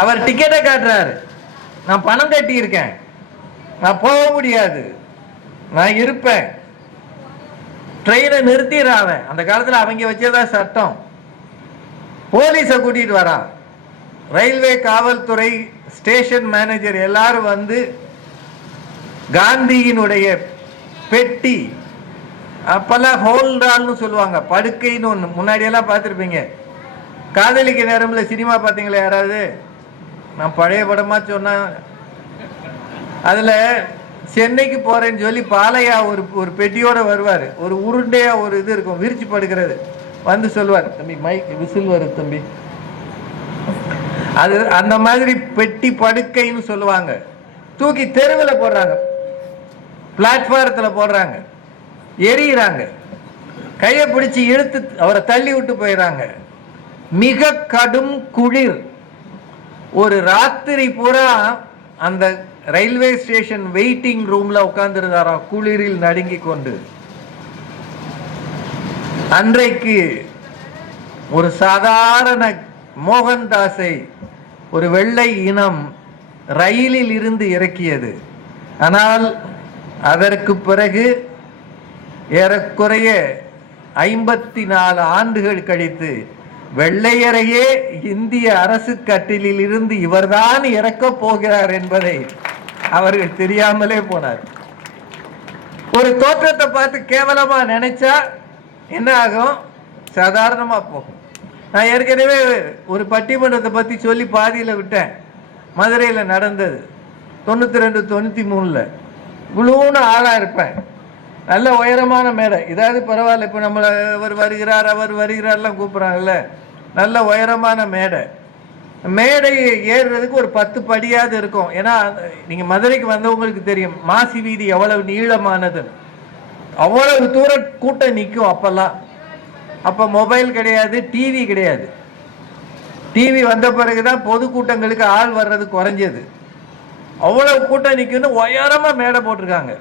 அவர் டிக்கெட்டை காட்டுறாரு, நான் பணம் கட்டி இருக்கேன், நான் போக முடியாது, நான் இருப்பேன். ட்ரெயினை நிறுத்திடுறான். அந்த காலத்தில் அவங்க வச்சதா சட்டம். போலீஸை கூட்டிட்டு வரான். ரயில்வே காவல்துறை ஸ்டேஷன் மேனேஜர் எல்லாரும் வந்து காந்தியினுடைய பெட்டி, அப்பெல்லாம் ஹோல்டால்னு சொல்லுவாங்க, படுக்கைன்னு ஒன்று முன்னாடியெல்லாம் பார்த்துருப்பீங்க. காதலிக்க நேரம்ல சினிமா பார்த்தீங்களா யாராவது? நான் பழைய படமா சொன்னா, அதில் சென்னைக்கு போறேன்னு சொல்லி பாலையா ஒரு பெட்டியோட வருவார். ஒரு உருண்டையா ஒரு இது இருக்கும், விரிச்சு படுக்கிறது. வந்து சொல்லுவார், தம்பி மைக் விசில் வருது தம்பி. அது அந்த மாதிரி பெட்டி படுக்கைன்னு சொல்லுவாங்க. தூக்கி தெருவில் போடுறாங்க, பிளாட்ஃபாரத்தில் போடுறாங்க, எரியிறாங்க, கையை பிடிச்சி இழுத்து அவரை தள்ளி விட்டு போயிடறாங்க. மிக கடும் குளிர். ஒரு ராத்திரி பூரா அந்த ரயில்வே ஸ்டேஷன் வெயிட்டிங் ரூம்ல உட்கார்ந்துருந்தாராம், குளிரில் நடுங்கி கொண்டு. அன்றைக்கு ஒரு சாதாரண மோகன்தாஸை ஒரு வெள்ளை இனம் ரயிலில் இருந்து இறக்கியது. ஆனால் அதற்கு பிறகு ஏறக்குறைய 54 ஆண்டுகள் கழித்து வெள்ளையரையே இந்திய அரசு கட்டிலில் இருந்து இவர்தான் இறக்கப் போகிறார் என்பதை அவர்கள் தெரியாமலே போனார். ஒரு தோற்றத்தை பார்த்து கேவலமா நினைச்சா என்ன ஆகும்? சாதாரணமா போகும். நான் ஏற்கனவே ஒரு பட்டிமன்றத்தை பத்தி சொல்லி பாதியில விட்டேன். மதுரையில் நடந்தது 92 93ல். இவ்வளோன்னு ஆளா இருப்பேன், நல்ல உயரமான மேடை. இதாவது பரவாயில்ல, இப்போ நம்மளை அவர் வருகிறார் அவர் வருகிறார்லாம் கூப்பிட்றாங்கல்ல, நல்ல உயரமான மேடை. மேடை ஏறுறதுக்கு ஒரு 10 படியாவது இருக்கும். ஏன்னா நீங்கள் மதுரைக்கு வந்தவங்களுக்கு தெரியும் மாசி வீதி எவ்வளவு நீளமானது. அவ்வளவு தூரம் கூட்டம் நிற்கும் அப்பெல்லாம். அப்போ மொபைல் கிடையாது, டிவி கிடையாது. டிவி வந்த பிறகுதான் பொதுக்கூட்டங்களுக்கு ஆள் வர்றது குறைஞ்சது. அவ்வளவு கூட்டம் நிற்குன்னு உயரமாக மேடை போட்டிருக்காங்க.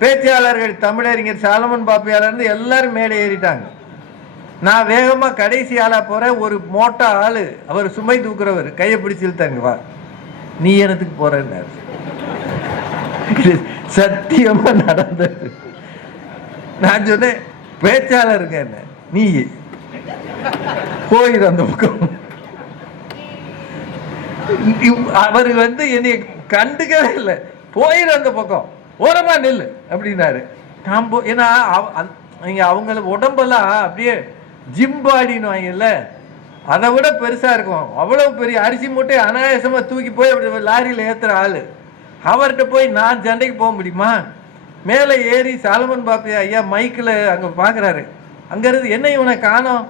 பேச்சாளர்கள் தமிழறிஞர் சாலமன் பாப்பையாளர்ந்து எல்லாரும் மேடை ஏறிட்டாங்க. நான் வேகமாக கடைசி ஆளாக போகிறேன். ஒரு மோட்டா ஆள், அவர் சுமை தூக்குறவர், கையை பிடிச்சி இழுத்தாங்க, வா நீ எனத்துக்கு போறேன்னாரு. சத்தியமா நடந்தது. நான் சொன்னேன், பேச்சாளருங்க என்ன, நீ போயிரு அந்த பக்கம். அவர் வந்து என்னை கண்டுக்கவே இல்லை, போயிரு அந்த பக்கம், ஓரமா நெல் அப்படின்னாரு. ஏன்னா நீங்க அவங்கள உடம்பெல்லாம் அப்படியே ஜிம் பாடின்னு வாங்கல, அதை விட பெருசா இருக்கும். அவ்வளவு பெரிய அரிசி மூட்டை அனாயாசமா தூக்கி போய் அப்படி லாரியில ஏத்துற ஆளு. அவர்கிட்ட போய் நான் சண்டைக்கு போக முடியுமா? மேலே ஏறி சாலமன் பாப்பையா ஐயா மைக்கில் அங்கே பார்க்குறாரு. அங்கேருந்து என்ன இவனை காணோம்,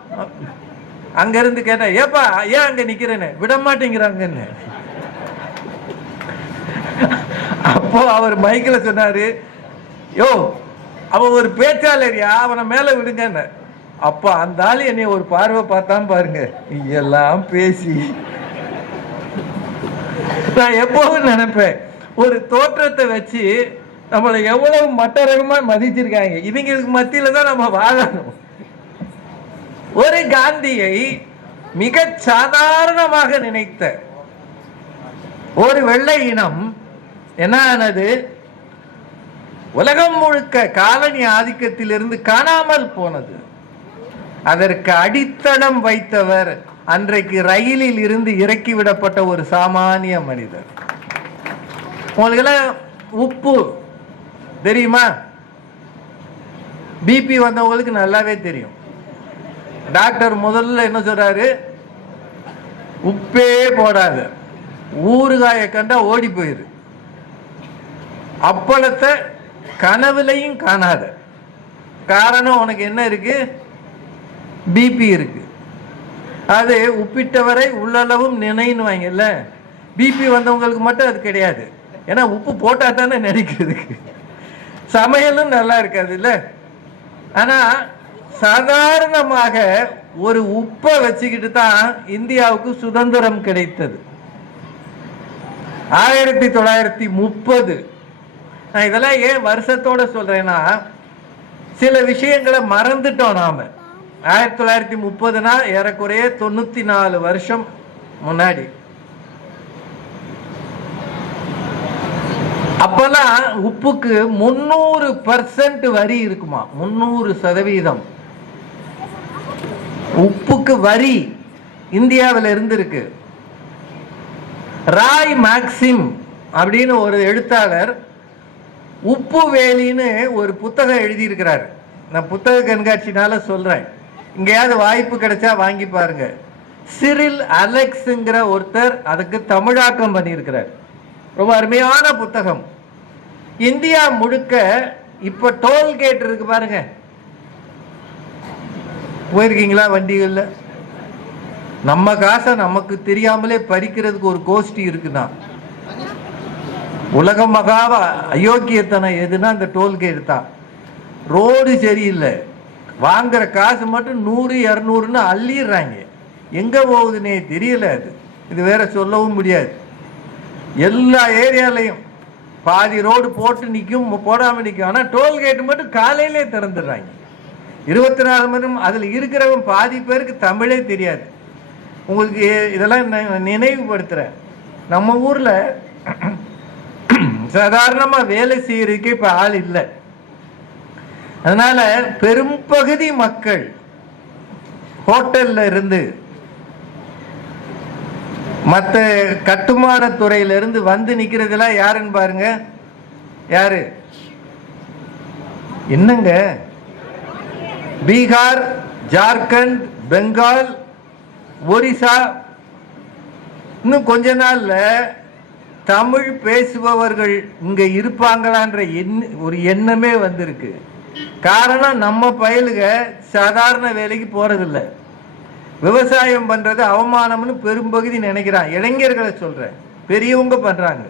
அங்கேருந்து கேட்டேன், ஏப்பா ஏன் அங்கே நிற்கிறேன்னு, விட மாட்டேங்கிறாங்கன்னு. அப்போ அவர் மைக்கில் சொன்னாரு, யோ அவன் ஒரு பேச்சாளரியா, அவனை மேலே விடுங்கன்னு. அப்போ அந்த ஆள் என்னை ஒரு பார்வை பார்த்தான் பாருங்க, எல்லாம் பேசி. நான் எப்போதும் நினைப்பேன், ஒரு தோற்றத்தை வச்சு நம்மளை எவ்வளவு மட்ட ரகமா மதிச்சிருக்காங்க. இவங்களுக்கு மத்தியில தான் நம்ம வாழணும். ஒரு காந்தியை மிக சாதாரணமாக நினைத்த ஒரு வெள்ளை இனம் என்ன ஆனது? உலகம் முழுக்க காலனி ஆதிக்கத்திலிருந்து காணாமல் போனது. அதற்கு அடித்தளம் வைத்தவர் அன்றைக்கு ரயிலில் இருந்து இறக்கிவிடப்பட்ட ஒரு சாமானிய மனிதர். உங்களுக்கெல்லாம் உப்பு தெரியுமா? பிபி வந்தவங்களுக்கு நல்லாவே தெரியும். டாக்டர் முதல்ல என்ன சொல்றாரு? உப்பே போடாத, ஊறுகாயை கண்டா ஓடி போயிரு, அப்பளத்தை கனவுலையும் காணாத. காரணம் உனக்கு என்ன இருக்கு? பிபி இருக்கு. அது உப்பிட்டவரை உள்ளளவும் நினைன்னு வாங்கல்ல. பிபி வந்தவங்களுக்கு மட்டும் அது கிடையாது. ஏன்னா உப்பு போட்டா தானே நினைக்கிறதுக்கு. சமையலும் நல்லா இருக்காது இல்ல. ஆனா சாதாரணமாக ஒரு உப்பை வச்சுக்கிட்டு தான் இந்தியாவுக்கு சுதந்திரம் கிடைத்தது 1930. நான் இதெல்லாம் ஏன் வருஷத்தோட சொல்றேன்னா, சில விஷயங்களை மறந்துட்டோம் நாம. 1930னா ஏறக்குறைய 94 வருஷம் முன்னாடி. அப்பெல்லாம் உப்புக்கு 300% வரி இருக்குமா, 300% உப்புக்கு வரி இந்தியாவில் இருந்திருக்கு. ராய் மேக்சிம் அப்படின்னு ஒரு எழுத்தாளர் உப்பு வேலின்னு ஒரு புத்தகம் எழுதியிருக்கிறார். நான் புத்தக கண்காட்சினால சொல்றேன், இங்கேயாவது வாய்ப்பு கிடைச்சா வாங்கி பாருங்க. சிரில் அலெக்ஸ்ங்கிற ஒருத்தர் அதுக்கு தமிழாக்கம் பண்ணியிருக்கிறார். ரொம்ப அருமையான புத்தகம். இந்தியா முழுக்க இப்ப டோல்கேட் இருக்கு பாருங்க, போயிருக்கீங்களா? வண்டிகள்ல நம்ம காசை நமக்கு தெரியாமலே பறிக்கிறதுக்கு ஒரு கோஷ்டி இருக்குன்னா, உலக மகாவ அயோக்கியத்தனம் எதுனா இந்த டோல்கேட் தான். ரோடு சரியில்லை, வாங்குற காசு மட்டும் 100-200ன்னு அள்ளிடுறாங்க. எங்க போகுதுன்னே தெரியல. இது வேற சொல்லவும் முடியாது. எல்லா ஏரியாலையும் பாதி ரோடு போட்டு நிற்கும், போடாமல் நிற்கும். ஆனால் டோல்கேட் மட்டும் காலையிலே திறந்துடுறாங்க. 24 மணி நேரம். அதில் இருக்கிறவங்க பாதி பேருக்கு தமிழே தெரியாது. உங்களுக்கு இதெல்லாம் நினைவுபடுத்துகிறேன். நம்ம ஊரில் சாதாரணமாக வேலை செய்யறதுக்கு இப்போ ஆள் இல்லை. அதனால பெரும்பகுதி மக்கள் ஹோட்டல்ல இருந்து மற்ற கட்டுமான துறையில இருந்து வந்து நிக்கிறதுலாம் யாருன்னு பாருங்க. யாரு? என்னங்க, பீகார், ஜார்க்கண்ட், பெங்கால், ஒரிசா. இன்னும் கொஞ்ச நாள்ல தமிழ் பேசுபவர்கள் இங்க இருப்பாங்களான்ற ஒரு எண்ணமே வந்திருக்கு. காரணம், நம்ம பயலுக சாதாரண வேலைக்கு போறதில்லை. விவசாயம் பண்றது அவமானம்னு பெரும்பகுதி நினைக்கிறான். இளைஞர்களை சொல்றேன், பெரியவங்க பண்றாங்க.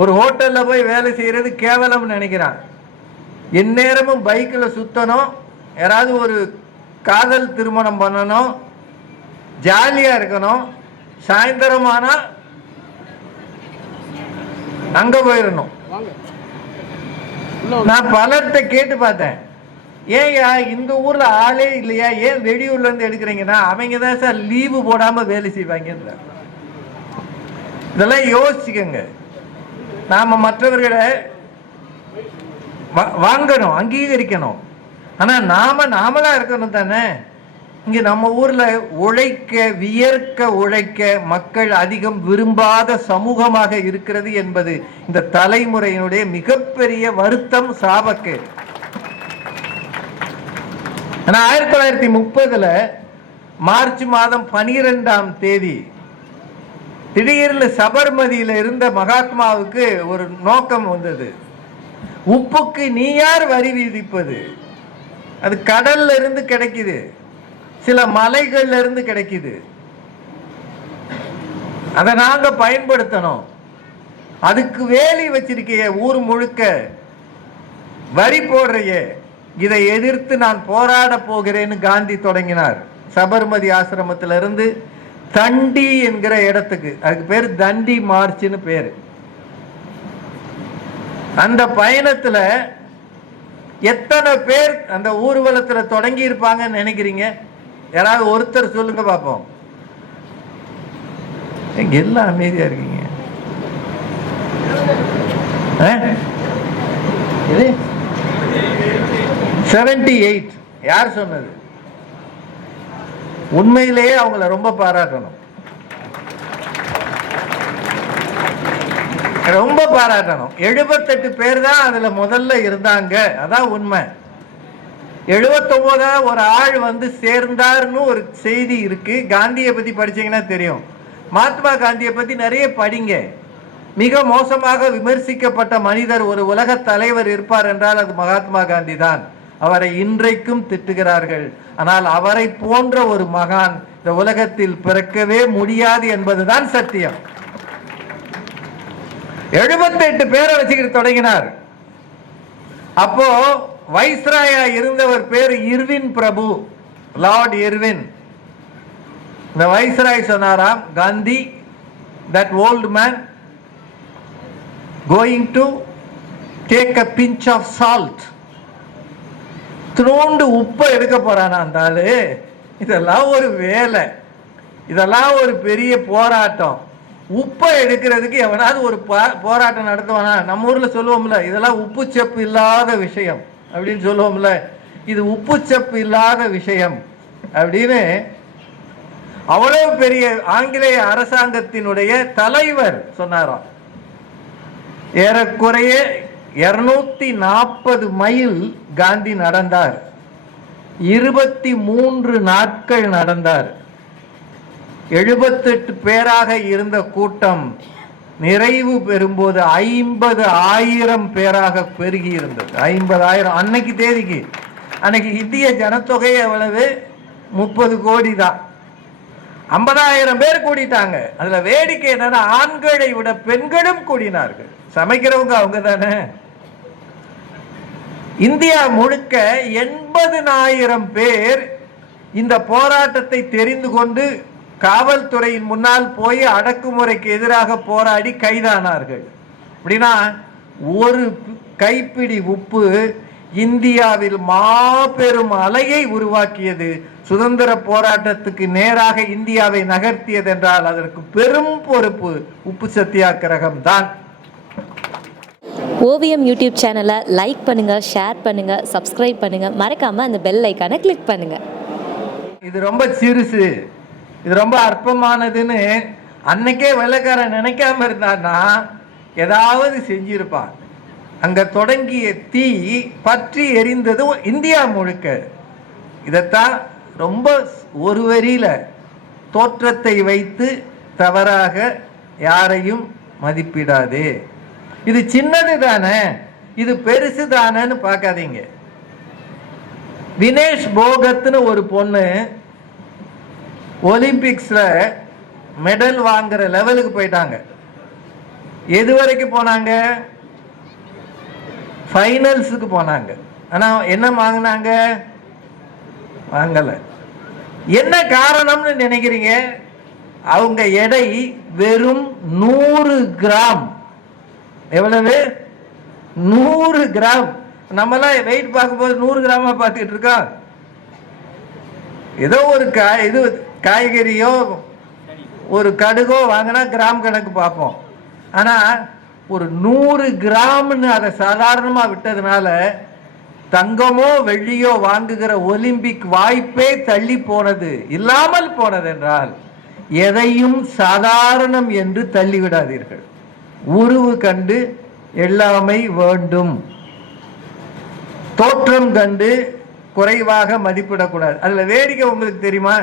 ஒரு ஹோட்டல்ல போய் வேலை செய்யறது கேவலம் நினைக்கிறான். எந்நேரமும் பைக்கில் சுத்தணும், யாராவது ஒரு காதல் திருமணம் பண்ணணும், ஜாலியா இருக்கணும், சாயந்தரமானா அங்க போயிடணும். நான் பலர்கிட்ட கேட்டு பார்த்தேன், ஏன்யா இந்த ஊர்ல ஆளே இல்லையா, ஏன் வெளியூர்ல இருந்து எடுக்கிறீங்கன்னா, அவங்க தான் சார் லீவு போடாம வேலை செய்வாங்க. இதெல்லாம் யோசிச்சுக்கங்க. நாம மற்றவர்களை வாங்கணும், அங்கீகரிக்கணும். ஆனா நாமளா இருக்கணும் தானே. இங்க நம்ம ஊர்ல உழைக்க, வியர்க்க உழைக்க மக்கள் அதிகம் விரும்பாத சமூகமாக இருக்கிறது என்பது இந்த தலைமுறையினுடைய மிகப்பெரிய வருத்தம், சாபக்கேடு. 1930 மார்ச் மாதம் 12ஆம் தேதி திடீர்னு சபர்மதியில இருந்த மகாத்மாவுக்கு ஒரு நோக்கம் வந்தது. உப்புக்கு நீ யார் வரி விதிப்பது? அது கடல்ல இருந்து கிடைக்குது, சில மலைகள்ல இருந்து கிடைக்குது. அதை நாங்க பயன்படுத்தணும். அதுக்கு வேலி வச்சிருக்கிய, ஊர் முழுக்க வரி போடுறைய, இதை எதிர்த்து நான் போராட போகிறேன்னு காந்தி தொடங்கினார். சபர்மதி ஆசிரமத்திலிருந்து தண்டி என்கிற இடத்துக்கு, அதுக்கு பேர் தண்டி மார்ச்னு பேரு. அந்த பயணத்துல எத்தனை பேர் அந்த ஊர்வலத்துல தொடங்கி இருப்பாங்கன்னு நினைக்கிறீங்க? யாராவது ஒருத்தர் சொல்லுங்க பாப்போம். எல்லாம் அமைதியா இருக்கீங்க. 78. யார் சொன்னது? உண்மையிலேயே அவங்கள ரொம்ப பாராட்டணும், ரொம்ப பாராட்டணும். 78 பேர் தான் அதுல முதல்ல இருந்தாங்க, அதான் உண்மை. 79 ஒரு ஆள் வந்து சேர்ந்தார்னு ஒரு செய்தி இருக்கு. காந்தியை பத்தி படிச்சீங்கன்னா தெரியும். மகாத்மா காந்தியை பத்தி நிறைய படிங்க. மிக மோசமாக விமர்சிக்கப்பட்ட மனிதர், ஒரு உலக தலைவர் இருப்பார் என்றால் அது மகாத்மா காந்தி தான். அவரை இன்றைக்கும் திட்டுகிறார்கள். ஆனால் அவரை போன்ற ஒரு மகான் இந்த உலகத்தில் பிறக்கவே முடியாது என்பதுதான் சத்தியம். 78 பேரை வச்சுக்கிட்டு தொடங்கினார். அப்போ வைஸ்ராயா இருந்தவர் பேர் இர்வின் பிரபு, லார்ட் இர்வின். இந்த வைஸ்ராய் சொன்னாராம், Gandhi, that old man going to take a pinch of salt. துணோண்டு உப்பை எடுக்க போறானா அந்த ஆளு? இதெல்லாம் ஒரு வேலை, இதெல்லாம் ஒரு பெரிய போராட்டம். உப்பை எடுக்கிறதுக்கு எவனாவது ஒரு போராட்டம் நடத்துவானா? நம்ம ஊர்ல சொல்லுவோம்ல, இதெல்லாம் உப்பு சப்பு இல்லாத விஷயம் அப்படின்னு சொல்லுவோம்ல. இது உப்பு சப்பு இல்லாத விஷயம் அப்படின்னு அவ்வளவு பெரிய ஆங்கிலேய அரசாங்கத்தினுடைய தலைவர் சொன்னாராம். ஏறக்குறைய 240 மைல் காந்தி நடந்தார். 23 நாட்கள் நடந்தார். 78 பேராக இருந்த கூட்டம் நிறைவு பெறும்போது 50,000 பேராக பெருகி இருந்தது. 50,000 அன்னைக்கு தேதிக்கு. அன்னைக்கு இந்திய ஜனத்தொகை எவ்வளவு? 30 கோடி தான். 50,000 பேர் கூடிட்டாங்க. அதுல வேடிக்கை என்னன்னா, ஆண்களை விட பெண்களும் கூடினார்கள். சமைக்கிறவங்க அவங்க தானே. இந்தியா முழுக்க 80,000 பேர் இந்த போராட்டத்தை தெரிந்து கொண்டு காவல்துறையின் முன்னால் போய் அடக்குமுறைக்கு எதிராக போராடி கைதானார்கள். அப்படின்னா ஒரு கைப்பிடி உப்பு இந்தியாவில் மாபெரும் அலையை உருவாக்கியது. சுதந்திர போராட்டத்துக்கு நேராக இந்தியாவை நகர்த்தியது என்றால் அதற்கு பெரும் பொறுப்பு உப்பு சத்தியாகிரகம் தான். ஓவியம் யூடியூப் சேனலை லைக் பண்ணுங்க, ஷேர் பண்ணுங்க, சப்ஸ்கிரைப் பண்ணுங்க, மறக்காம அந்த பெல் ஐக்கானை கிளிக் பண்ணுங்க. இது ரொம்ப சிறுசு, இது ரொம்ப அற்பமானதுன்னு அன்னைக்கே வெள்ளைக்காரன் நினைக்காம இருந்தான்னா ஏதாவது செஞ்சிருப்பான். அங்க தொடங்கிய தீ பற்றி எரிந்தது இந்தியா முழுக்க. இதைத்தான் ரொம்ப ஒரு வரியில தோற்றத்தை வைத்து தவறாக யாரையும் மதிப்பிடாது. இது சின்னது தானே, இது பெருசு தானேன்னு பார்க்காதீங்க. வினேஷ் போகத்னு ஒரு பொண்ணு ஒலிம்பிக்ஸ்ல மெடல் வாங்குற லெவலுக்கு போயிட்டாங்க. எது வரைக்கும் போனாங்க? ஃபைனல்ஸுக்கு போனாங்க. ஆனா என்ன வாங்கினாங்க? வாங்கல. என்ன காரணம்னு நினைக்கிறீங்க? அவங்க எடை வெறும் 100 கிராம். எவ்வளவு? 100 கிராம். நம்மலாம் வெயிட் பார்க்கும்போது 100 கிராமா பார்த்துட்டு இருக்கோம். ஏதோ ஒரு இது காய்கறியோ ஒரு கடுகோ வாங்கினா கிராம் கணக்கு பார்ப்போம். ஆனா ஒரு 100 கிராம்னு அதை சாதாரணமா விட்டதுனால தங்கமோ வெள்ளியோ வாங்குகிற ஒலிம்பிக் வாய்ப்பே தள்ளி போனது, இல்லாமல் போனது. என்றால் எதையும் சாதாரணம் என்று தள்ளிவிடாதீர்கள். உருவு கண்டு எல்லாமை வேண்டும், தோற்றம் கண்டு குறைவாக மதிப்பிடக்கூடாது. அதுல வேடிக்கை உங்களுக்கு தெரியுமா?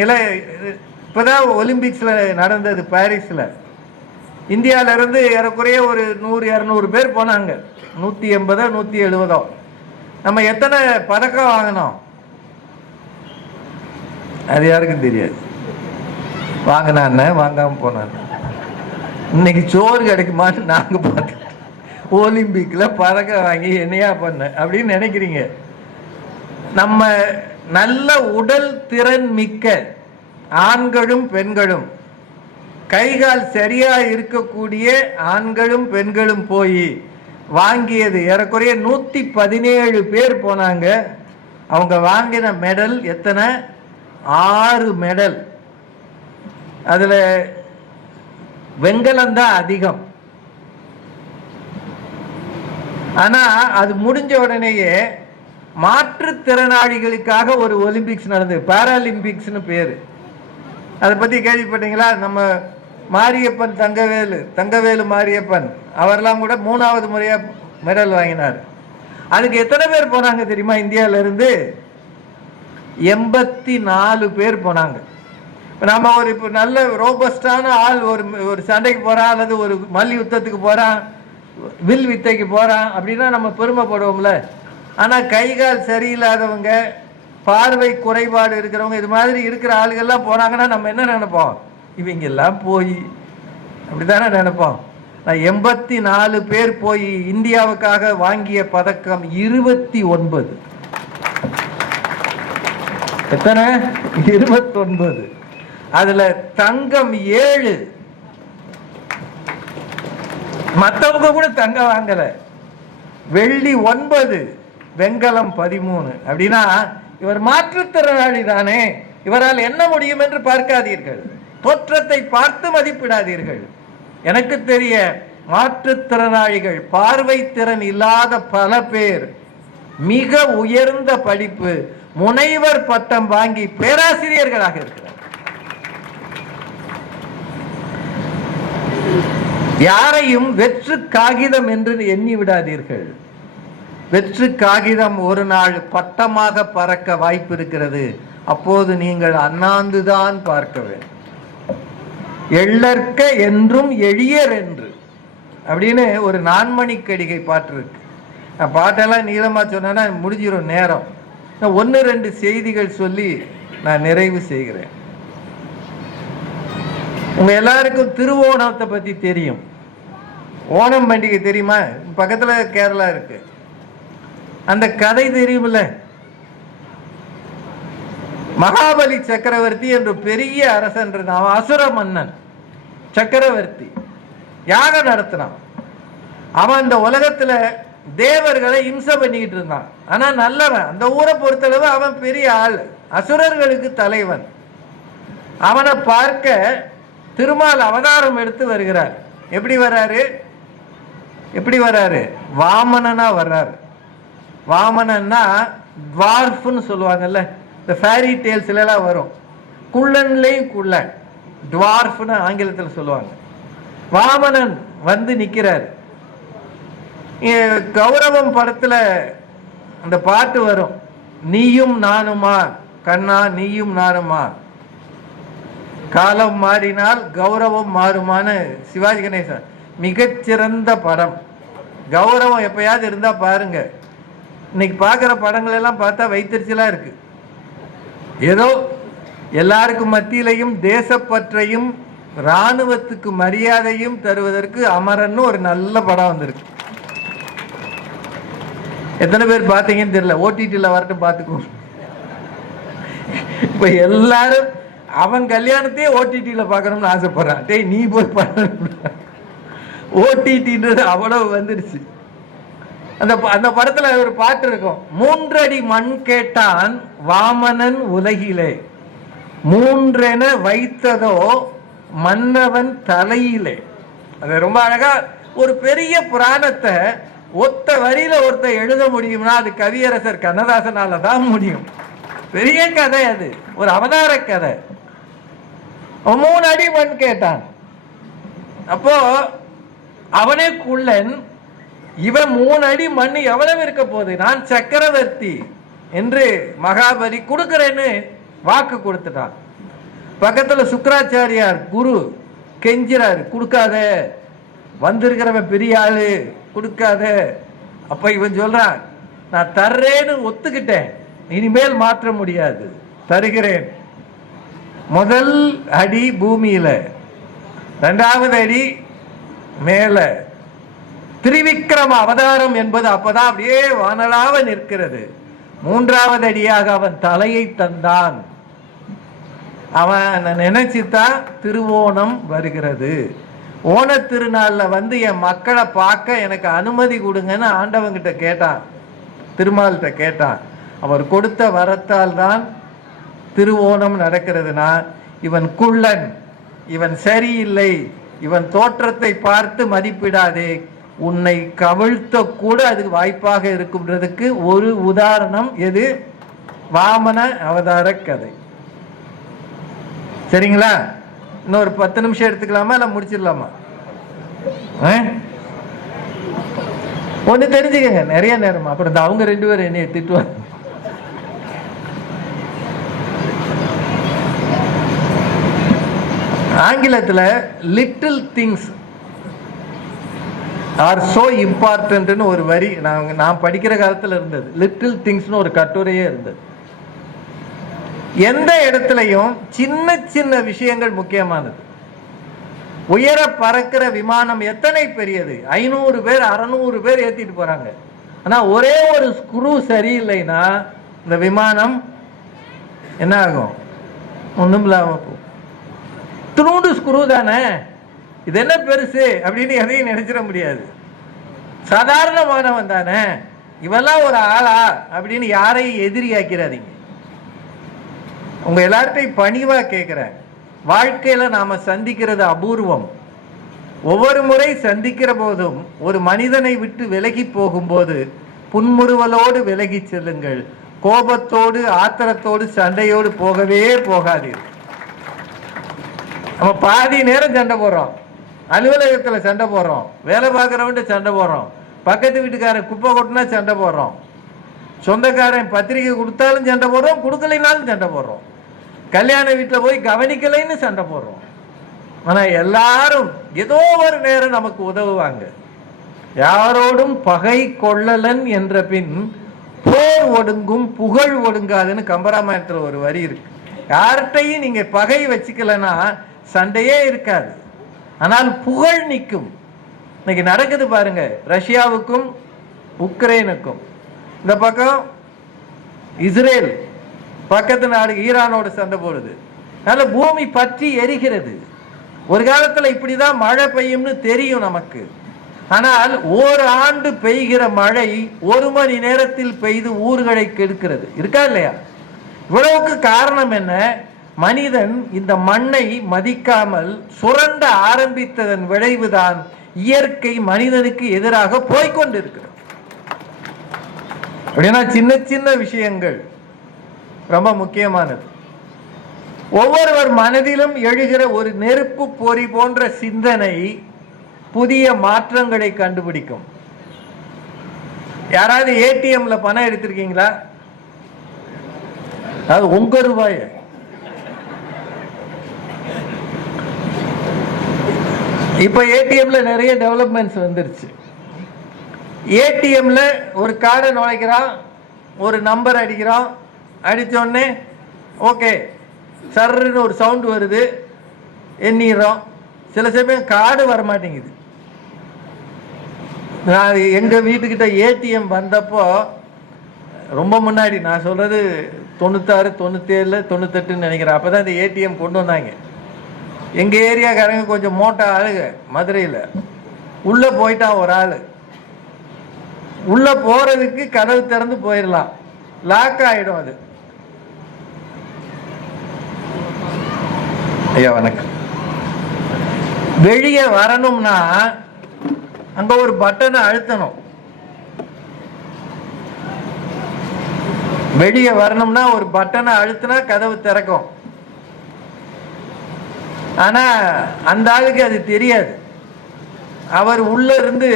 இப்பதான் ஒலிம்பிக்ஸ்ல நடந்தது பாரிஸ்ல. இந்தியாவில இருந்து ஏறக்குறைய ஒரு 100-200 பேர் போனாங்க. 180-170. நம்ம எத்தனை பதக்கம் வாங்கினோம்? அது யாருக்கும் தெரியாது. வாங்கினான்னு வாங்காம போனான். இன்னைக்கு சோறு கிடைக்குமான்னு நாங்க பார்த்தோம். ஒலிம்பிக்ல பதக்கம் வாங்கி என்னையா பண்ண அப்படின்னு நினைக்கிறீங்க? நம்ம நல்ல உடல் திறன் மிக்க ஆண்களும் பெண்களும், கைகால் சரியா இருக்கக்கூடிய ஆண்களும் பெண்களும் போய் வாங்கியது ஏறக்குறைய 117 பேர் போனாங்க. அவங்க வாங்கின மெடல் எத்தனை? 6 மெடல். அதுல வெண்கலம் தான் அதிகம். ஆனா அது முடிஞ்ச உடனேயே மாற்றுத்திறனாளிகளுக்காக ஒரு ஒலிம்பிக்ஸ் நடந்தது, பாராலிம்பிக்ஸ்னு பேரு. அதை பத்தி கேள்விப்பட்டீங்களா? நம்ம மாரியப்பன் தங்கவேலு மாரியப்பன் அவரெல்லாம் கூட 3வது முறையா மெடல் வாங்கினார். அதுக்கு எத்தனை பேர் போனாங்க தெரியுமா? இந்தியாவில இருந்து 84 பேர் போனாங்க. நம்ம ஒரு இப்போ நல்ல ரோபஸ்டான ஆள் ஒரு சண்டைக்கு போறான், அல்லது ஒரு மல்யுத்தத்துக்கு போறான், வில் வித்தைக்கு போறான் அப்படின்னா நம்ம பெருமைப்படுவோம்ல. ஆனா கைகால் சரியில்லாதவங்க, பார்வை குறைபாடு இருக்கிறவங்க, இது மாதிரி இருக்கிற ஆளுகள்லாம் போனாங்கன்னா நம்ம என்ன நினைப்போம்? இவங்க எல்லாம் போய் அப்படித்தானே நினைப்போம். 84 பேர் போய் இந்தியாவுக்காக வாங்கிய பதக்கம் 29. எத்தனை? 29. அதுல தங்கம் 7. மற்றவங்க கூட தங்கம் வாங்கல. வெள்ளி 9, வெண்கலம் 13. அப்படின்னா இவர் மாற்றுத்திறனாளி தானே, இவரால் என்ன முடியும் என்று பார்க்காதீர்கள். தோற்றத்தை பார்த்து மதிப்பிடாதீர்கள். எனக்கு தெரிய மாற்றுத்திறனாளிகள், பார்வை திறன் இல்லாத பல பேர் மிக உயர்ந்த படிப்பு, முனைவர் பட்டம் வாங்கி பேராசிரியர்களாக இருக்கிறார். யாரையும் வெற்று காகிதம் என்று எண்ணி விடாதீர்கள். வெற்று காகிதம் ஒரு நாள் பட்டமாக பறக்க வாய்ப்பு இருக்கிறது. அப்போது நீங்கள் அண்ணாந்துதான் பார்க்க வேண்டும். எள்ளற்க என்றும் எளியர் என்று அப்படின்னு ஒரு நான்மணிக்கடிகை பாட்டு இருக்கு. நான் பாட்டெல்லாம் நீளமா சொன்னா முடிஞ்சிடும் நேரம். 1-2 செய்திகள் சொல்லி நான் நிறைவு செய்கிறேன். உங்க எல்லாருக்கும் திருவோணத்தை பத்தி தெரியும். ஓணம் பண்டிகை தெரியுமா? பக்கத்துல கேரளா இருக்கு. அந்த கதை தெரியுமில்ல? மகாபலி சக்கரவர்த்தி என்று பெரிய அரசன், அசுர மன்னன் சக்கரவர்த்தி யாகம் நடத்தினான். அவன் அந்த உலகத்துல தேவர்களை இம்சை பண்ணிக்கிட்டு இருந்தான். ஆனா நல்லவன். அந்த ஊரை பொறுத்தளவு அவன் பெரிய ஆள், அசுரர்களுக்கு தலைவன். அவனை பார்க்க திருமால் அவதாரம் எடுத்து வருகிறார். எப்படி வர்றாரு? வாமனனா வர்றாரு. வாமனன்னா டுவார்ஃப்னு சொல்லுவாங்கல்ல, இந்த ஃபேரி டேல்ஸ்ல எல்லாம் வரும். குள்ளன்லையும் குள்ளன், டுவார்ஃப்னு ஆங்கிலத்தில் சொல்லுவாங்க. வாமனன் வந்து நிற்கிறார். கௌரவம் படத்துல அந்த பாட்டு வரும், நீயும் நானுமா கண்ணா நீயும் நானுமா, காலம் மாறினால் கௌரவம் மாறுமான்னு சிவாஜி கணேசன். மிகச்சிறந்த படம். கௌரவம் எப்பயாவது இருந்தா பாருங்க. இன்னைக்கு பார்க்குற படங்கள் எல்லாம் பார்த்தா வைத்தறிச்சலா இருக்கு. ஏதோ எல்லாருக்கும் மத்தியிலையும் தேசப்பற்றையும் இராணுவத்துக்கு மரியாதையும் தருவதற்கு அமரன் ஒரு நல்ல படம் வந்திருக்கு. எத்தனை பேர் பார்த்தீங்கன்னு தெரியல. ஓடிடியில் வரட்டும் பார்த்துக்கோ. இப்ப எல்லாரும் அவன் கல்யாணத்தையே ஓடிடியில் பார்க்கணும்னு ஆசைப்படுறான். டேய் நீ போய் பண்ண, ஓடிடின்றது அவ்வளவு வந்துருச்சு. அந்த படத்துல ஒரு பாட்டு இருக்கும், 3 அடி மண் கேட்டான் வாமனன் உலகிலே, 3 வைத்ததோ மன்னவன் தலையிலே. அது ரொம்ப அழகா ஒரு பெரிய புராணத்தை ஒத்த வரியில ஒருத்த எழுத முடியும்னா அது கவியரசர் கண்ணதாசனால தான் முடியும். பெரிய கதை அது, ஒரு அவதார கதை. 3 அடி மண் கேட்டான். அப்போ அவனே குள்ளன், இவன் 3 அடி மண் எவ்வளவு இருக்க போகுது, நான் சக்கரவர்த்தி என்று மகாபலி கொடுக்கிறேன்னு வாக்கு கொடுத்துட்டான். பக்கத்துல சுக்கராச்சாரியார் குரு கெஞ்சிறாரு, கொடுக்காத, வந்திருக்கிறவன் பெரிய ஆளு, கொடுக்காத. அப்ப இவன் சொல்றான், நான் தர்றேன்னு ஒத்துக்கிட்டேன், இனிமேல் மாற்ற முடியாது, தருகிறேன். முதல் அடி பூமியில, 2வது அடி மேல. திரிவிக்ரம அவதாரம் என்பது அப்பதான் அப்படியே வானலாக நிற்கிறது. 3வது அடியாக அவன் தலையை தந்தான். அவன் நினைச்சுதான் திருவோணம் வருகிறது. ஓண திருநாள்ல வந்து என் மக்களை பார்க்க எனக்கு அனுமதி கொடுங்கன்னு ஆண்டவங்கிட்ட கேட்டான், திருமால்கிட்ட கேட்டான். அவர் கொடுத்த வரத்தால் தான் திருவோணம் நடக்கிறதுனா, இவன் குள்ளன், இவன் சரியில்லை, இவன் தோற்றத்தை பார்த்து மதிப்பிடாதே, உன்னை கவிழ்த்த கூட அதுக்கு வாய்ப்பாக இருக்கும்ன்றதுக்கு ஒரு உதாரணம் எது? வாமன அவதார கதை. சரிங்களா? இன்னொரு 10 நிமிஷம் எடுத்துக்கலாமா, இல்ல முடிச்சிடலாமா? ஒண்ணு தெரிஞ்சுக்கங்க, நிறைய நேரமா அப்புறம் அவங்க 2 பேரும் என்னைய திட்டுவாங்க. ஆங்கிலத்தில் லிட்டில் திங்ஸ் ஆர் சோ இம்பார்ட்டன்ட்னு ஒரு வரி நான் படிக்கிற காலத்தில் இருந்தது. லிட்டில் திங்ஸ்னு ஒரு கட்டுரையே இருந்தது. எந்த இடத்துலையும் சின்ன சின்ன விஷயங்கள் முக்கியமானது. உயர பறக்கிற விமானம் எத்தனை பெரியது, 500 பேர் 600 பேர் ஏத்திட்டு போறாங்க. ஆனா ஒரே ஒரு ஸ்க்ரூ சரியில்லைன்னா இந்த விமானம் என்ன ஆகும்? ஒன்றும் இல்லாம போகும். துணூண்டு ஸ்க்ரூ தானே, இது என்ன பெருசு அப்படின்னு எதையும் நினைச்சிட முடியாது. சாதாரணமானவன் தானே, இவெல்லாம் ஒரு ஆளா அப்படின்னு யாரையும் எதிரியாக்கிறாதீங்க. உங்க எல்லார்ட்டையும் பணிவா கேட்கிறேன், வாழ்க்கையில் நாம் சந்திக்கிறது அபூர்வம். ஒவ்வொரு முறை சந்திக்கிற போதும் ஒரு மனிதனை விட்டு விலகி போகும்போது புன்முறுவலோடு விலகி செல்லுங்கள். கோபத்தோடு ஆத்திரத்தோடு சண்டையோடு போகவே போகாதீர்கள். நம்ம பாதி நேரம் சண்டை போடுறோம், அலுவலகத்தில் சண்டை போடுறோம், வேலை பார்க்குறவன்ட்டு சண்டை போடுறோம், பக்கத்து வீட்டுக்காரன் குப்பை கொட்டினா சண்டை போடுறோம், சொந்தக்காரன் பத்திரிக்கை கொடுத்தாலும் சண்டை போடுறோம், கொடுக்கலைனாலும் சண்டை போடுறோம், கல்யாண வீட்டில் போய் கவனிக்கலைன்னு சண்டை போடுறோம். ஆனால் எல்லாரும் ஏதோ ஒரு நேரம் நமக்கு உதவுவாங்க. யாரோடும் பகை கொள்ளலன் என்ற பின் போர் ஒடுங்கும் புகழ் ஒடுங்காதுன்னு கம்பராமாயணத்தில் ஒரு வரி இருக்கு. யார்கிட்டையும் நீங்க பகை வச்சுக்கலன்னா சண்டையே இருக்காது, ஆனால் புகழ் நிற்கும். இன்னைக்கு நடக்குது பாருங்க, ரஷ்யாவுக்கும் உக்ரைனுக்கும். இந்த பக்கம் இஸ்ரேல், பக்கத்து நாடு ஈரானோட சண்டை போடுது. அதனால பூமி பற்றி எரிகிறது. ஒரு காலத்தில் இப்படிதான் மழை பெய்யும்னு தெரியும் நமக்கு. ஆனால் ஒரு ஆண்டு பெய்கிற மழை ஒரு மணி நேரத்தில் பெய்து ஊர்களை கெடுக்கிறது. இருக்கா இல்லையா? இவ்வளவுக்கு காரணம் என்ன? மனிதன் இந்த மண்ணை மதிக்காமல் சுரண்ட ஆரம்பித்ததன் விளைவுதான் இயற்கை மனிதனுக்கு எதிராக போய்கொண்டிருக்கிறது. அப்படின்னா சின்ன சின்ன விஷயங்கள் ரொம்ப முக்கியமானது. ஒவ்வொருவர் மனதிலும் எழுகிற ஒரு நெருப்பு பொறி போன்ற சிந்தனை புதிய மாற்றங்களை கண்டுபிடிக்கும். யாராவது ஏடிஎம்ல பணம் எடுத்திருக்கீங்களா? அது உங்க ரூபாய். இப்ப ஏடிஎம்ல நிறைய டெவலப்மெண்ட்ஸ் வந்துருச்சு. ஏடிஎம்ல ஒரு கார்டை நுழைக்கிறான், ஒரு நம்பர் அடிக்கிறான், அடிச்சோடனே ஓகே சர்ன்னு ஒரு சவுண்ட் வருது, எண்ணிடுறோம். சில சமயம் கார்டு வர மாட்டேங்குது. நான் எங்கள் வீட்டுக்கிட்ட ஏடிஎம் வந்தப்போ ரொம்ப முன்னாடி, நான் சொல்கிறது 96, 97, 98 நினைக்கிறேன். அப்போ தான் இந்த ஏடிஎம் கொண்டு வந்தாங்க. எங்கள் ஏரியாக்காரங்க கொஞ்சம் மோட்டா ஆளுங்க மதுரையில். உள்ளே போயிட்டான் ஒரு ஆள். உள்ளே போகிறதுக்கு கதவு திறந்து போயிடலாம், லாக் ஆகிடும். அது ஐயா வணக்கம். வெளியே வரணும்னா அங்க ஒரு பட்டனை அழுத்தணும். வெளியே வரணும்னா ஒரு பட்டனை அழுத்தினா கதவு திறக்கும். ஆனா அந்த ஆளுக்கு அது தெரியாது. அவர் உள்ள இருந்து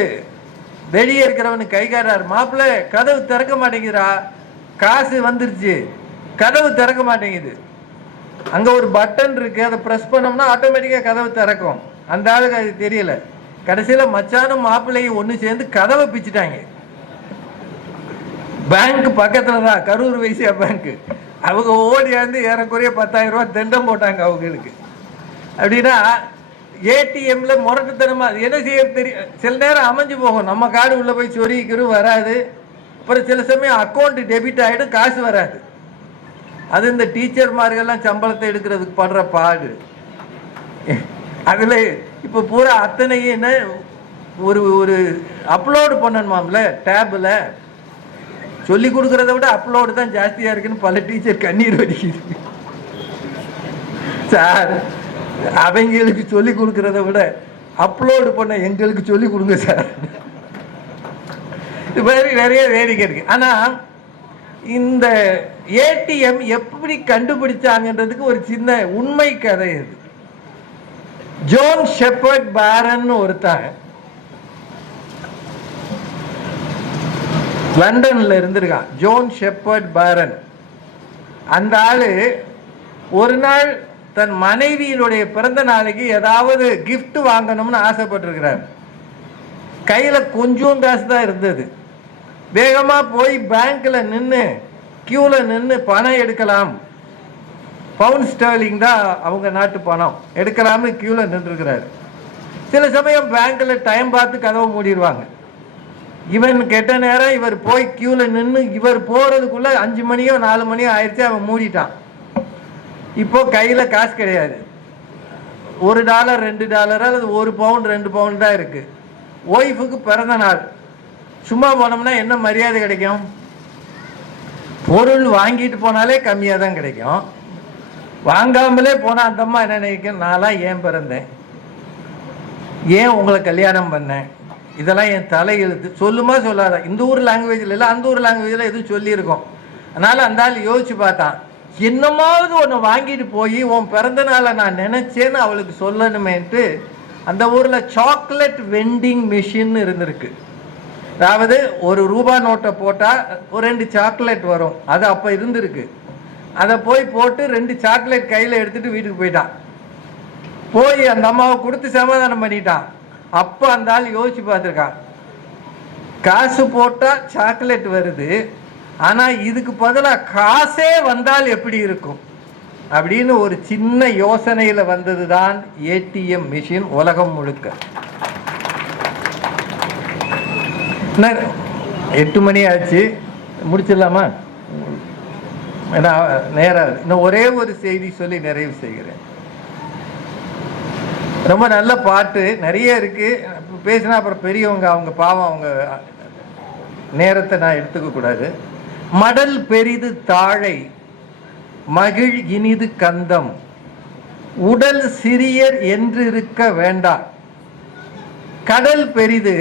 வெளியே இருக்கிறவனு கை காட்டுறாரு, மாப்பிள்ள கதவு திறக்க மாட்டேங்குதுரா, காசு வந்துருச்சு, கதவு திறக்க மாட்டேங்குது. அங்க ஒரு பட்டன் இருக்கு, அதை பிரஸ் பண்ணோம்னா ஆட்டோமேட்டிக்கா கதவு திறக்கும். அந்த ஆளுக்கு அது தெரியல. கடைசியில மச்சானும் மாப்பிள்ளையும் ஒண்ணு சேர்ந்து கதவை பிச்சுட்டாங்க. பேங்க் பக்கத்துல தான், கரூர் வைசியா பேங்க். அவங்க ஓடியாந்து ஏறக்குறைய 10,000 ரூபாய் தண்டம் போட்டாங்க அவங்களுக்கு. அப்படின்னா ஏடிஎம்ல முரட்டுத்தனமா என்ன செய்ய தெரியும். சில நேரம் அமைஞ்சு போகும், நம்ம கார்டு உள்ள போய் சொருகிக்கிறோம் வராது. அப்புறம் சில சமயம் அக்கௌண்ட் டெபிட் ஆகிடும், காசு வராது. அது இந்த டீச்சர்மார்கள்லாம் சம்பளத்தை எடுக்கிறதுக்கு படுற பாடு. அதில் இப்போ பூரா அத்தனையும் என்ன ஒரு ஒரு அப்லோடு பண்ணணுமாம்ல டேபில். சொல்லி கொடுக்குறத விட அப்லோடு தான் ஜாஸ்தியாக இருக்குன்னு பல டீச்சர் கண்ணீர் வடிக்குது. சார், அவங்களுக்கு சொல்லி கொடுக்குறத விட அப்லோடு பண்ண எங்களுக்கு சொல்லி கொடுங்க சார். இது மாதிரி நிறைய வேடிக்கை இருக்கு. ஆனால் இந்த ஏடிஎம் எப்படி கண்டுபிடிச்சாங்கன்றதுக்கு ஒரு சின்ன உண்மை கதை இது. ஜோன் ஷெப்பர்ட் பேரன் ஒருத்தன் லண்டன்ல இருந்திருக்கான். ஜோன் ஷெப்பர்ட் பேரன். அந்த ஆளு ஒரு நாள் தன் மனைவியினுடைய பிறந்த நாளைக்கு ஏதாவது கிஃப்ட் வாங்கணும்னு ஆசைப்பட்டிருக்கிறார். கையில கொஞ்சம் காசு தான் இருந்தது. வேகமா போய் பேங்க்ல நின்று கியூல நின்று பணம் எடுக்கலாம். பவுண்ட் ஸ்டர்லிங் தான் அவங்க நாட்டு பணம், எடுக்கலாம்னு கியூல நின்றுருக்கிறாரு. சில சமயம் பேங்க்ல டைம் பார்த்து கதவை மூடிடுவாங்க. இவன் கெட்ட நேரம் இவர் போய் கியூல நின்று இவர் போறதுக்குள்ள 5 மணியோ 4 மணியோ ஆயிடுச்சு. அவன் மூடிட்டான். இப்போ கையில காசு கிடையாது. $1 $2 அல்லது 1 பவுண்ட் 2 பவுண்ட் தான் இருக்கு. ஒய்ஃபுக்கு பிறந்த நாள். சும்மா போனோம்னா என்ன மரியாதை கிடைக்கும்? பொருள் வாங்கிட்டு போனாலே கம்மியாக தான் கிடைக்கும். வாங்காமலே போனால் அந்த அம்மா என்ன நினைக்கும், நான்லாம் ஏன் பிறந்தேன், ஏன் உங்களை கல்யாணம் பண்ணேன், இதெல்லாம் என் தலை எழுத்து. சொல்லுமா சொல்லாத, இந்த ஊர் லாங்குவேஜில் இல்லை அந்த ஊர் லாங்குவேஜில் எதுவும் சொல்லியிருக்கோம். அதனால் அந்த ஆள் யோசிச்சு பார்த்தான், என்னமாவது ஒன்று வாங்கிட்டு போய் உன் பிறந்த நாளை நான் நினச்சேன்னு அவளுக்கு சொல்லணுமேன்ட்டு அந்த ஊரில் சாக்லேட் வெண்டிங் மிஷின் இருந்திருக்கு. அதாவது ₹1 நோட்டை போட்டால் ஒரு 2 சாக்லேட் வரும், அது அப்போ இருந்திருக்கு. அதை போய் போட்டு 2 சாக்லேட் கையில் எடுத்துகிட்டு வீட்டுக்கு போயிட்டான். போய் அந்த அம்மாவை கொடுத்து சமாதானம் பண்ணிட்டான். அப்போ அந்த ஆள் யோசிச்சு பார்த்துருக்கான், காசு போட்டால் சாக்லேட் வருது, ஆனால் இதுக்கு பதிலாக காசே வந்தால் எப்படி இருக்கும் அப்படின்னு ஒரு சின்ன யோசனையில் வந்தது தான் ஏடிஎம் மிஷின் உலகம் முழுக்க. 8 மணி ஆச்சு, முடிச்சிடலாமா? ஏன்னா நேரம். இன்னும் ஒரே ஒரு செய்தி சொல்லி நிறைவு செய்கிறேன். ரொம்ப நல்ல பாட்டு நிறைய இருக்கு, பேசினா அப்புறம் பெரியவங்க அவங்க பாவம், அவங்க நேரத்தை நான் எடுத்துக்க கூடாது. மடல் பெரிது தாழை மகிழ் இனிது கந்தம், உடல் சிறியர் என்று இருக்க வேண்டாம், கடல் பெரிது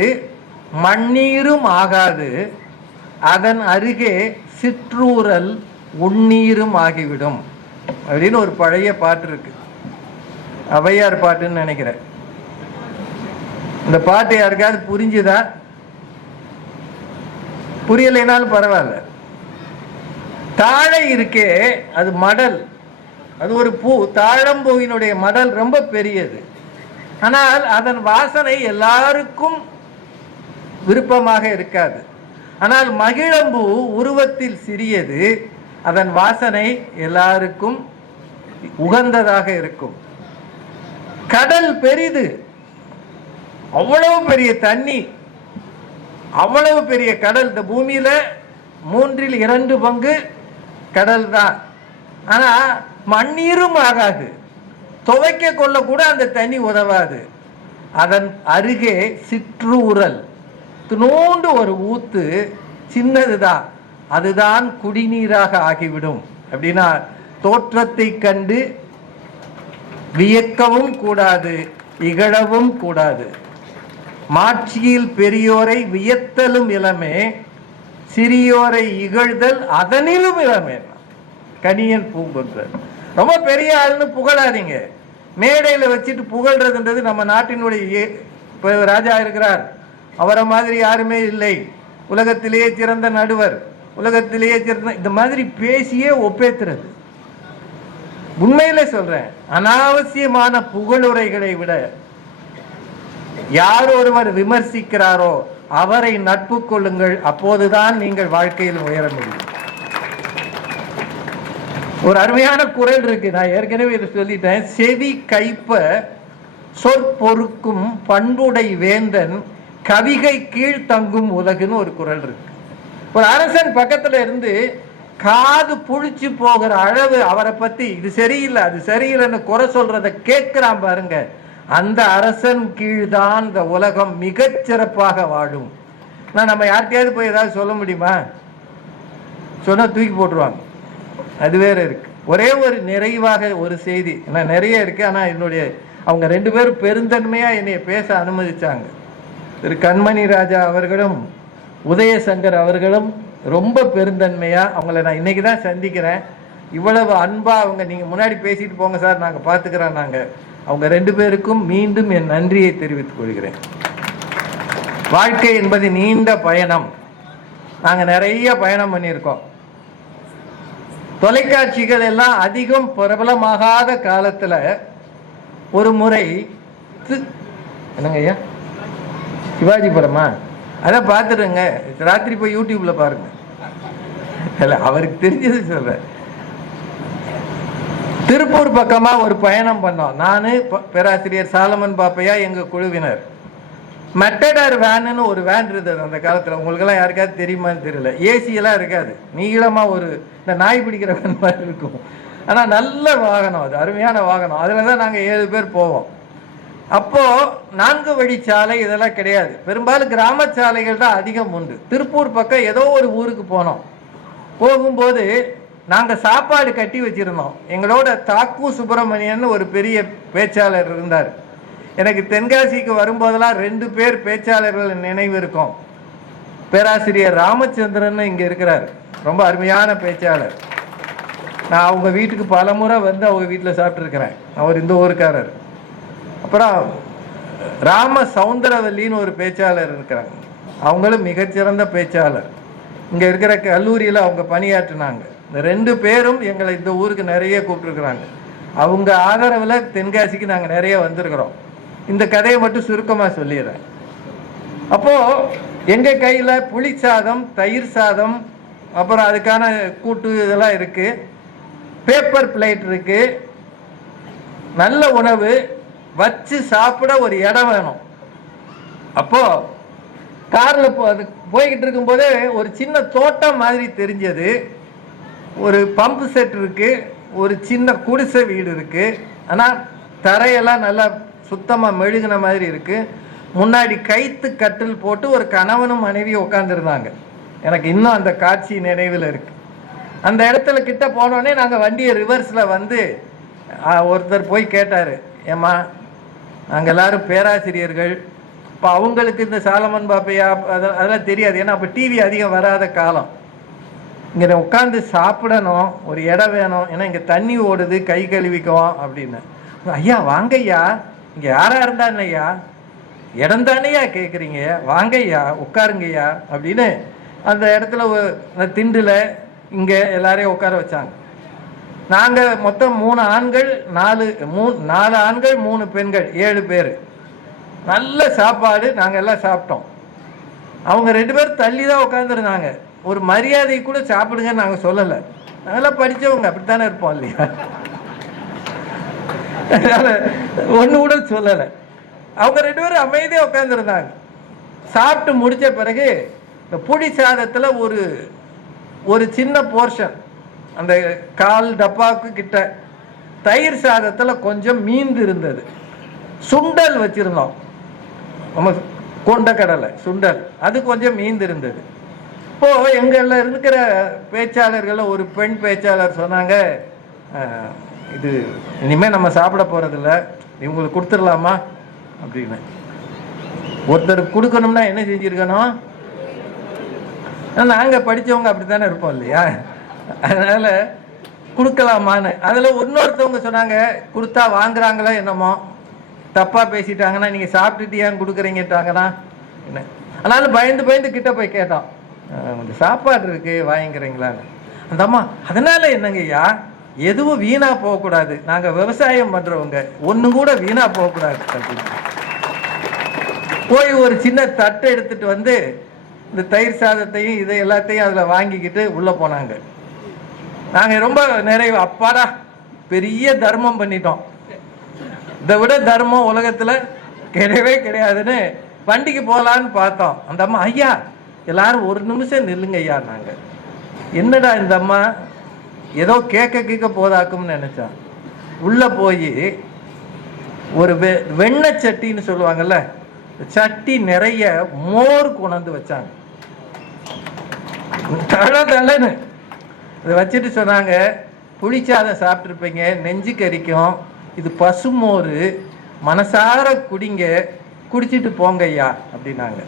மண்ணீரும் ஆகாது, அதன் அருகே சிற்றூரல் உண்ணீரும் ஆகிவிடும் அப்படின்னு ஒரு பழைய பாட்டு இருக்கு. ஔவையார் பாட்டுன்னு நினைக்கிறேன். இந்த பாட்டு யாருக்காவது புரிஞ்சுதா? புரியலைனாலும் பரவாயில்ல. தாழை இருக்கே அது மடல், அது ஒரு பூ, தாழம்பூவினுடைய மடல் ரொம்ப பெரியது. ஆனால் அதன் வாசனை எல்லாருக்கும் விருப்பமாக இருக்காது. ஆனால் மகிழம்பூ உருவத்தில் சிறியது, அதன் வாசனை எல்லாருக்கும் உகந்ததாக இருக்கும். கடல் பெரிது, அவ்வளவு பெரிய தண்ணி, அவ்வளவு பெரிய கடல். இந்த பூமியில 2/3 கடல் தான். ஆனா மண்ணீரும் ஆகாது, துவைக்க கொள்ள கூட அந்த தண்ணி உதவாது. அதன் அருகே சிற்றூரல், நோண்டு ஒரு ஊத்து, சின்னதுதான், அதுதான் குடிநீராக ஆகிவிடும். அப்படின்னா தோற்றத்தை கண்டு வியக்கவும் கூடாது, இகழவும் கூடாது. மாட்சியில் பெரியோரை வியத்தலும் இளமே, சிறியோரை இகழ்தல் அதனிலும் இளமே. கணியன் பூங்குன்றன். ரொம்ப பெரிய ஆளுன்னு புகழாதீங்க. மேடையில் வச்சுட்டு புகழ்றதுன்றது நம்ம நாட்டினுடைய ராஜா இருக்கிறார், அவரை மாதிரி யாருமே இல்லை, உலகத்திலேயே சிறந்த நடுவர், உலகத்திலேயே சிறந்த, இந்த மாதிரி பேசியே ஒப்பேத்துறது. உண்மையிலே சொல்றேன், அனாவசியமான புகழுரைகளை விட யார் ஒருவர் விமர்சிக்கிறாரோ அவரை நட்பு கொள்ளுங்கள், அப்போதுதான் நீங்கள் வாழ்க்கையில் உயர முடியும். ஒரு அருமையான குறள் இருக்கு, நான் ஏற்கனவே இதை சொல்லிட்டேன். செவி கைப்ப சொற்பொருக்கும் பண்புடை வேந்தன் கவிகை கீழ் தங்கும் உலகுன்னு ஒரு குறள் இருக்கு. ஒரு அரசன் பக்கத்துல இருந்து காது புளிச்சு போகிற அளவு அவரை பத்தி இது சரியில்லை அது சரியில்லைன்னு குறை சொல்றத கேட்கிறான் பாருங்க, அந்த அரசன் கீழ்தான் இந்த உலகம் மிகச் சிறப்பாக வாழும். நம்ம யார்கிட்டயாவது போய் ஏதாவது சொல்ல முடியுமா? சொன்னா தூக்கி போட்டுருவாங்க. அது வேற இருக்கு. ஒரே ஒரு நிறைவாக ஒரு செய்தி, நிறைய இருக்கு, ஆனா என்னுடைய அவங்க 2 பேரும் பெருந்தன்மையா என்னைய பேச அனுமதிச்சாங்க. திரு கண்மணி ராஜா அவர்களும் உதயசங்கர் அவர்களும் ரொம்ப பெருந்தன்மையா, அவங்கள நான் இன்னைக்கு தான் சந்திக்கிறேன். இவ்வளவு அன்பா அவங்க, நீங்க முன்னாடி பேசிட்டு போங்க சார், நாங்க பாத்துக்கிறோம். அவங்க 2 பேருக்கும் மீண்டும் என் நன்றியை தெரிவித்துக் கொள்கிறேன். வாழ்க்கை என்பது நீண்ட பயணம். நாங்க நிறைய பயணம் பண்ணியிருக்கோம். தொலைக்காட்சிகள் எல்லாம் அதிகம் பிரபலமாகாத காலத்துல ஒரு முறை என்னங்க ஐயா, சிவாஜி படமா, அதான் பார்த்துடுங்க, ராத்திரி போய் யூடியூப்ல பாருங்க. இல்ல அவருக்கு தெரிஞ்சது சொல்றேன். திருப்பூர் பக்கமா ஒரு பயணம் பண்ணோம். நானு, பேராசிரியர் சாலமன் பாப்பையா, எங்க குழுவினர். மெட்டடர் வேன்னு ஒரு வேன் இருந்தது அந்த காலத்துல. உங்களுக்கு எல்லாம் யாருக்காவது தெரியுமான்னு தெரியல. ஏசி எல்லாம் இருக்காது, நீளமா ஒரு இந்த நாய் பிடிக்கிற வேன் மாதிரி இருக்கும். ஆனா நல்ல வாகனம், அது அருமையான வாகனம். அதுலதான் நாங்க 7 பேர் போவோம். அப்போ 4 வழிச்சாலை இதெல்லாம் கிடையாது, பெரும்பாலும் கிராம சாலைகள் தான் அதிகம் உண்டு. திருப்பூர் பக்கம் ஏதோ ஒரு ஊருக்கு போனோம். போகும்போது நாங்கள் சாப்பாடு கட்டி வச்சிருந்தோம். எங்களோட தாக்கு சுப்பிரமணியன் ஒரு பெரிய பேச்சாளர் இருந்தார். எனக்கு தென்காசிக்கு வரும்போதெல்லாம் 2 பேர் பேச்சாளர்கள் நினைவு இருக்கும். பேராசிரியர் ராமச்சந்திரன் இங்கே இருக்கிறார், ரொம்ப அருமையான பேச்சாளர். நான் அவங்க வீட்டுக்கு பல முறை வந்து அவங்க வீட்டில் சாப்பிட்ருக்கிறேன். அவர் இந்த ஊருக்காரர். அப்புறம் ராம சவுந்தரவல்லின்னு ஒரு பேச்சாளர் இருக்கிறாங்க, அவங்களும் மிகச்சிறந்த பேச்சாளர். இங்கே இருக்கிற கல்லூரியில் அவங்க பணியாற்றினாங்க. இந்த 2 பேரும் எங்களை இந்த ஊருக்கு நிறைய கூப்பிட்டுருக்குறாங்க. அவங்க ஆதரவில் தென்காசிக்கு நாங்கள் நிறைய வந்திருக்கிறோம். இந்த கதையை மட்டும் சுருக்கமாக சொல்லிடுறேன். அப்போது எங்கள் கையில் புளி சாதம், தயிர் சாதம், அப்புறம் அதுக்கான கூட்டு இதெல்லாம் இருக்குது, பேப்பர் பிளேட் இருக்குது, நல்ல உணவு, வச்சு சாப்பிட ஒரு இடம் வேணும். அப்போது காரில் போய்கிட்டு இருக்கும்போதே ஒரு சின்ன தோட்டம் மாதிரி தெரிஞ்சது. ஒரு பம்பு செட் இருக்குது, ஒரு சின்ன குடிசை வீடு இருக்குது, ஆனால் தரையெல்லாம் நல்லா சுத்தமாக மெழுகின மாதிரி இருக்குது. முன்னாடி கைத்து கட்டில் போட்டு ஒரு கணவனும் மனைவியும் உட்காந்துருந்தாங்க. எனக்கு இன்னும் அந்த காட்சி நினைவில் இருக்குது. அந்த இடத்துல கிட்ட போனோடனே நாங்கள் வண்டியை ரிவர்ஸில் வந்து ஒருத்தர் போய் கேட்டார், ஏம்மா நாங்கள் எல்லோரும் பேராசிரியர்கள், இப்போ அவங்களுக்கு இந்த சாலமன் பாப்பையா அதெல்லாம் தெரியாது, ஏன்னா அப்போ டிவி அதிகம் வராத காலம். இங்கே உட்காந்து சாப்பிடணும், ஒரு இடம் வேணும், ஏன்னா இங்கே தண்ணி ஓடுது, கை கழுவிக்குவோம் அப்படின்னு. ஐயா வாங்கய்யா, இங்கே யாராக இருந்தான்னு ஐயா, இடம் தானேயா கேட்குறீங்க, வாங்கய்யா உட்காருங்கய்யா அப்படின்னு அந்த இடத்துல திண்டில் இங்கே எல்லாரையும் உட்கார வச்சாங்க. நாங்கள் மொத்தம் 3 ஆண்கள் 4 ஆண்கள் 3 பெண்கள் 7 பேர். நல்ல சாப்பாடு, நாங்கள் எல்லாம் சாப்பிட்டோம். அவங்க 2 பேர் தள்ளி தான் உட்காந்துருந்தாங்க. ஒரு மரியாதை கூட சாப்பிடுங்கன்னு நாங்கள் சொல்லலை. நாங்களாம் படித்தவங்க, அப்படித்தானே இருப்போம் இல்லையா? அதனால் ஒன்று கூட சொல்லலை. அவங்க 2 பேரும் அமைதியாக உட்காந்துருந்தாங்க. சாப்பிட்டு முடித்த பிறகு இந்த புளி சாதத்தில் ஒரு சின்ன போர்ஷன், அந்த 1/4 டப்பாவுக்கு கிட்ட, தயிர் சாதத்தில் கொஞ்சம் மீந்து இருந்தது. சுண்டல் வச்சுருந்தோம், நம்ம கொண்டக்கடலை சுண்டல், அது கொஞ்சம் மீந்து இருந்தது. இப்போது எங்களில் இருக்கிற பேச்சாளர்களில் ஒரு பெண் பேச்சாளர் சொன்னாங்க, இது இனிமேல் நம்ம சாப்பிட போகிறதில்ல, இவங்களுக்கு கொடுத்துடலாமா அப்படின்னு. ஒருத்தருக்கு கொடுக்கணும்னா என்ன செஞ்சுருக்கணும்? நாங்கள் படித்தவங்க அப்படி தானே இருப்போம் இல்லையா? அதனால் கொடுக்கலாமான்னு. அதில் இன்னொருத்தவங்க சொன்னாங்க, கொடுத்தா வாங்குறாங்களோ என்னமோ, தப்பாக பேசிட்டாங்கன்னா நீங்கள் சாப்பிட்டுட்டு ஏன் கொடுக்குறீங்கட்டாங்கன்னா என்ன. ஆனாலும் பயந்து கிட்ட போய் கேட்டோம், இந்த சாப்பாடு இருக்குது வாங்கிக்கிறீங்களான்னு. அந்த அம்மா அதனால் என்னங்கய்யா, எதுவும் வீணாக போகக்கூடாது, நாங்கள் விவசாயம் பண்ணுறவங்க, ஒன்று கூட வீணாக போகக்கூடாது அப்படின்னு போய் ஒரு சின்ன தட்டை எடுத்துகிட்டு வந்து இந்த தயிர் சாதத்தையும் இதை எல்லாத்தையும் அதில் வாங்கிக்கிட்டு உள்ளே போனாங்க. நாங்கள் ரொம்ப நிறைய, அப்பாடா பெரிய தர்மம் பண்ணிட்டோம், இதை விட தர்மம் உலகத்தில் கிடையவே கிடையாதுன்னு வண்டிக்கு போகலான்னு பார்த்தோம். அந்த அம்மா, ஐயா எல்லாரும் ஒரு நிமிஷம் நில்லுங்க ஐயா. நாங்கள் என்னடா இந்த அம்மா ஏதோ கேட்க போதாக்கும்னு நினச்சோம். உள்ளே போய் ஒரு வெண்ணெய் சட்டின்னு சொல்லுவாங்கல்ல, சட்டி நிறைய மோர் கொண்டாந்து வச்சாங்க. தளன்னு இதை வச்சுட்டு சொன்னாங்க, புளிச்சாதம் சாப்பிட்ருப்பீங்க, நெஞ்சு கறிக்கும், இது பசுமோர், மனசார குடிங்க, குடிச்சிட்டு போங்க ஐயா அப்படின்னாங்க.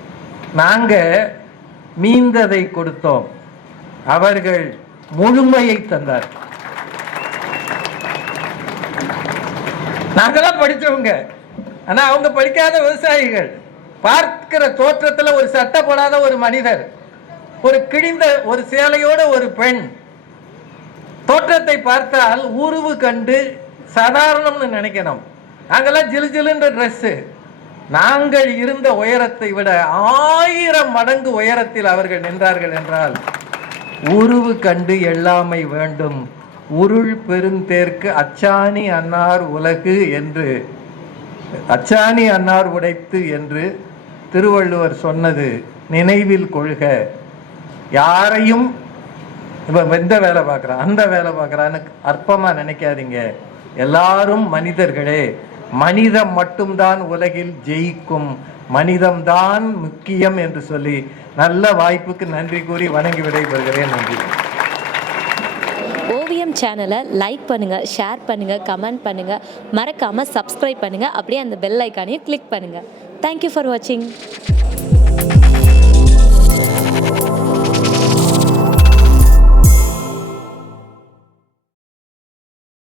நாங்கள் மீந்ததை கொடுத்தோம், அவர்கள் முழுமையை தந்தார். நாங்களாம் படித்தவங்க, ஆனால் அவங்க படிக்காத விவசாயிகள். பார்க்கிற தோற்றத்தில் ஒரு சட்டை போடாத ஒரு மனிதர், ஒரு கிழிந்த ஒரு சேலையோட ஒரு பெண், தோற்றத்தை பார்த்தால் உருவு கண்டு சாதாரணம்னு நினைக்கணும். நாங்கெல்லாம் ஜிலுஜிலுன்ற ட்ரெஸ்ஸு. நாங்கள் இருந்த உயரத்தை விட 1000 மடங்கு உயரத்தில் அவர்கள் நின்றார்கள் என்றால், உருவு கண்டு எல்லாமை வேண்டும், உருள் பெருந்தேர்க்கு அச்சாணி அன்னார் உலகு என்று, அச்சாணி அன்னார் உடைத்து என்று திருவள்ளுவர் சொன்னது நினைவில் கொள்க. யாரையும் இவன் எந்த வேலை பார்க்குறான் அந்த வேலை பார்க்குறான்னு அற்பமாக நினைக்காதீங்க. எல்லாரும் மனிதர்களே. மனிதம் மட்டும்தான் உலகில் ஜெயிக்கும், மனிதம்தான் முக்கியம் என்று சொல்லி நல்ல வாய்ப்புக்கு நன்றி கூறி வணங்கி விடைபெறுகிறேன். நன்றி. ஆரியம் சேனலை லைக் பண்ணுங்கள், ஷேர் பண்ணுங்கள், கமெண்ட் பண்ணுங்கள், மறக்காமல் சப்ஸ்கிரைப் பண்ணுங்கள். அப்படியே அந்த பெல் ஐக்கானையும் கிளிக் பண்ணுங்கள். தேங்க்யூ ஃபார் வாட்சிங்.